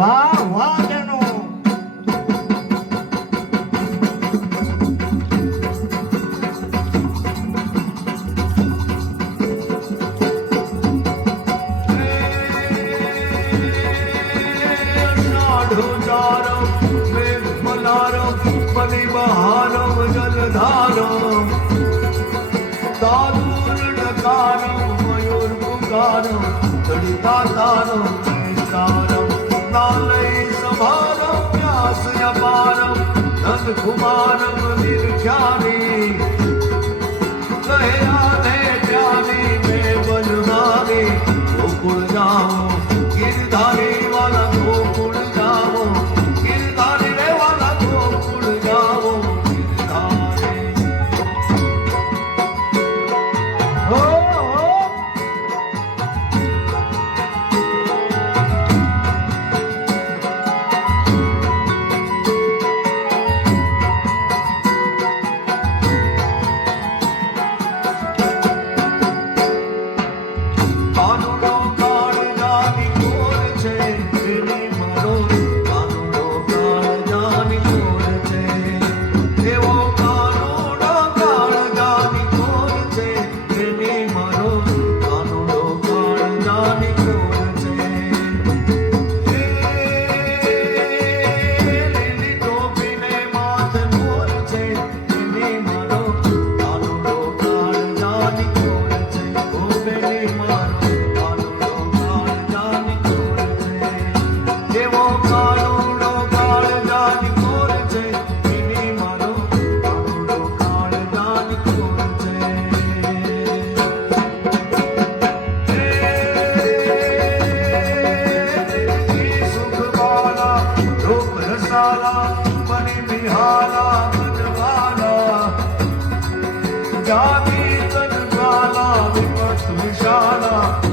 વાહ વાહ બેનો कुमारम निर्ख्यानी कहे आधे प्यारी में बनवानी गोकुल जाओ गिरधारी वाला गोकुल जाओ गिरधारी रे वाला गोकुल जाओ गिरधारी હો કાનુડો કાળજાની કોર છે એની મારો કાનુડો કાળજાની કોર છે એવો કાનુડો કાળજાની કોર છે એની મારો કાનુડો કાળજાની કોર છે લીલી ટોપીને માથે મોર છે એની મારો કાનુડો કાળજાની કોર છે ઓ બેની મારો એવો કાનુડો કાળજાની કોર છે એની મારો કાનુડો કાળજાની કોર છે સુખવાલા રૂપ રસાલા બની બિહાલા મનવાલા જાતિ તન જ્વાલા વિપટ વિશાલા